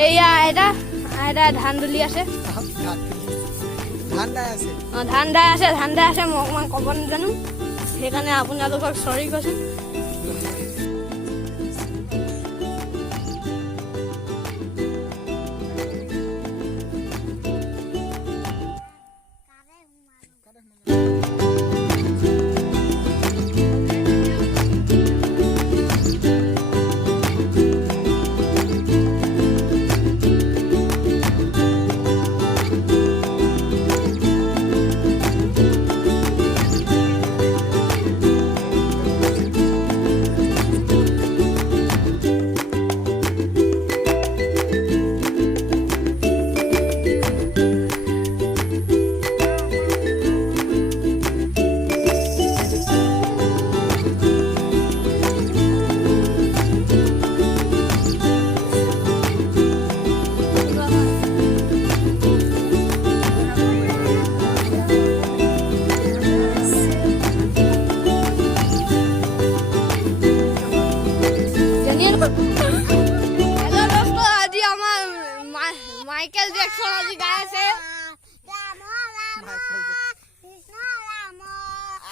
এয়া এটা ধান দুলি আছে ধান দাই আছে মই অকণমান ক'ব নাজানো সেইকাৰণে আপোনালোকক চৰি কৈছোঁ हेलो दोस्तों आज हमार माइकल जैक्सन आज गाए से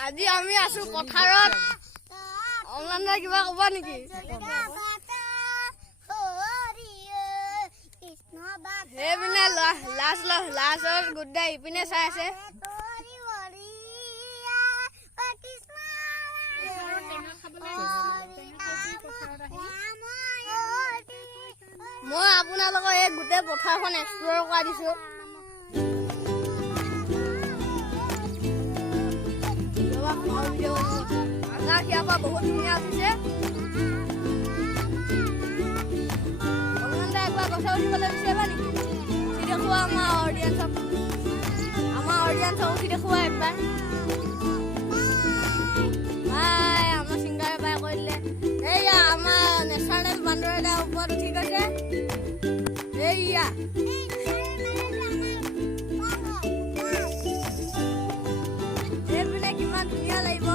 আজি আমি আছো পথাৰত অনলাইন কিবা ক'বা নেকি হেবিনে লাষ্টৰ গুড্ডা ইপিনে চাই আছে মই আপোনালোকক এই গোটেই পথাৰখন এক্সপ্ল'ৰ কৰা দিছো আকাশ ইয়াৰ পৰা বহুত ধুনীয়া উঠিছে অকণমান একবাৰ গছা উঠিবলৈ বিচাৰিবা নেকি উঠি দেখুওৱা আমাৰ অডিয়েঞ্চক উঠি দেখুওৱা একবাৰ আমাৰ ছিংগাৰে বাই কৈ দিলে এইয়া আমাৰ নেশ্যনেল বান্দৰ এটা ওপৰত উঠি গৈছে এইয়া এইপিনে কিমান ধুনীয়া লাগিব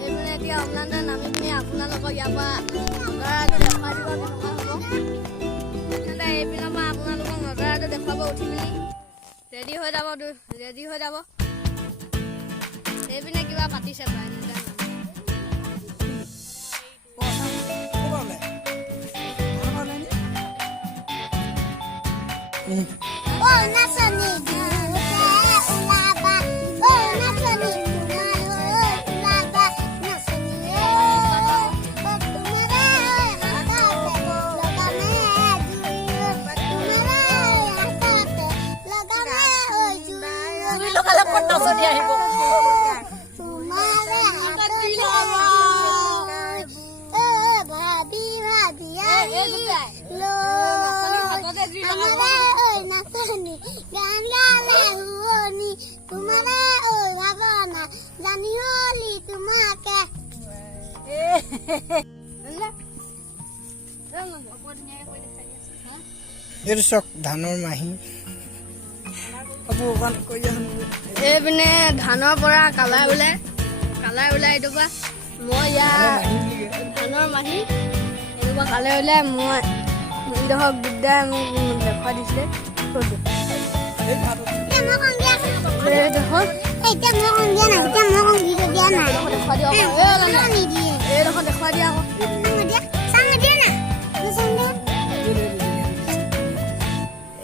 এইপিনে এতিয়া অমলান্দা নামি পিনে আপোনালোকক ইয়াৰ পৰা নগৰাটো দেখুৱাই দিব কেনেকুৱা হ'ব এইপিনৰ পৰা আপোনালোকক নগৰাটো দেখুৱাব উঠি পিনি ৰেডি হৈ যাব এইপিনে কিবা পাতিছে প্ৰায় ধানৰ মাহী এইপিনে ধানৰ পৰা কালাই ওলাই এইটো পৰা মই ইয়াৰ ধানৰ মাহী এইটো পৰা কালাই ওলাই মই এইডোখৰ গুড্ডাই মোক দেখুৱাই দিছিলে এইডোখৰ দেখুৱাই দিয়া আকৌ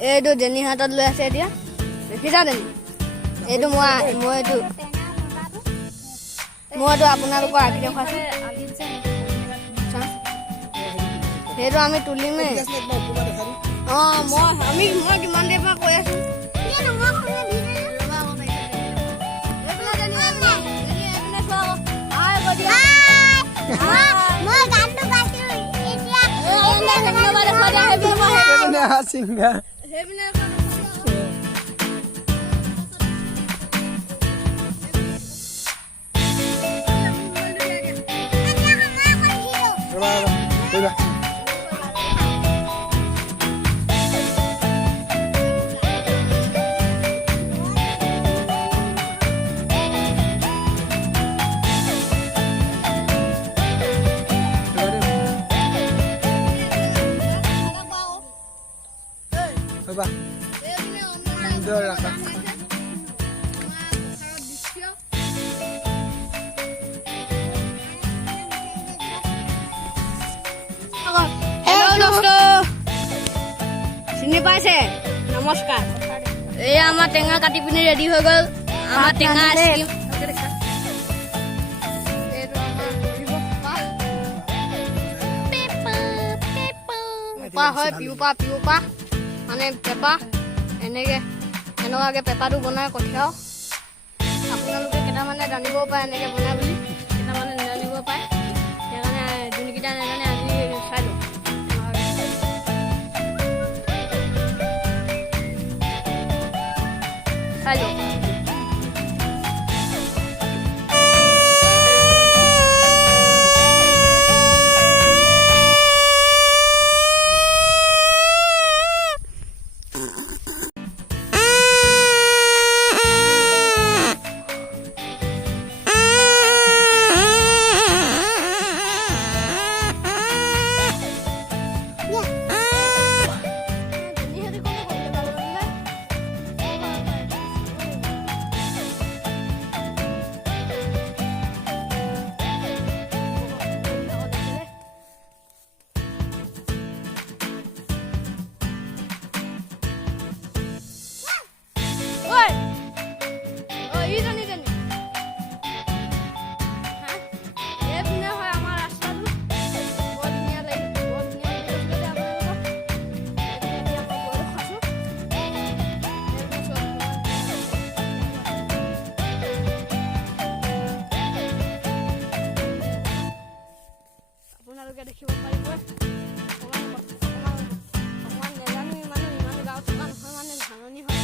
এইটো জেনি হাতত লৈ আছে এতিয়া দেখিছা জেনি এইটো মইতো আপোনালোকৰ আঁকি দেখুৱাইছো সেইটো আমি তুলিমেই মই কিমান দেৰিৰ পৰা কৈ আছো singer. পাইছে নমস্কাৰ এয়া আমাৰ টেঙা কাটি পিনি ৰেডি হৈ গ'ল আমাৰ টেঙা আইচক্ৰীম হয় পিউপা মানে পেপা এনেকুৱাকে পেপাটো বনাই কঠিয়াও আপোনালোকে কেইটামানে জানিবও পাৰে এনেকৈ বনাই বুলি কেইটামানে নাজানিব পাৰে সেইকাৰণে যোনকেইটা নাজানে আজি চাই লওঁ চাই লওঁ দেখিব পাৰিব অকণমান নেজানো ইমান গাঁৱত থকা নহয় মানে ধাননি হয়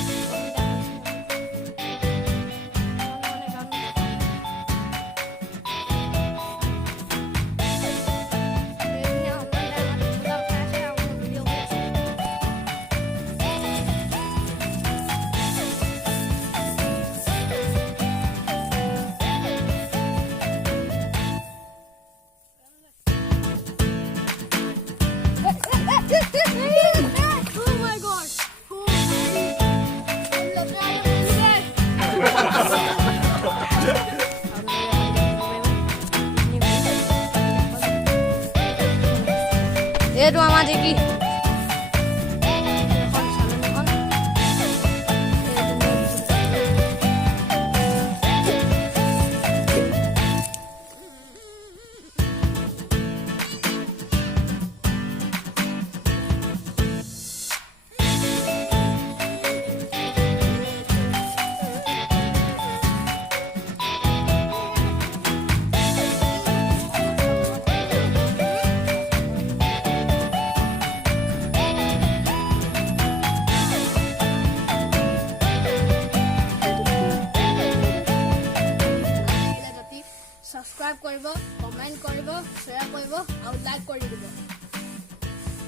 এইটো আমাৰ দেখি সাবস্ক্ৰাইব কৰিব কমেন্ট কৰিব শ্বেয়াৰ কৰিব আৰু লাইক কৰি দিব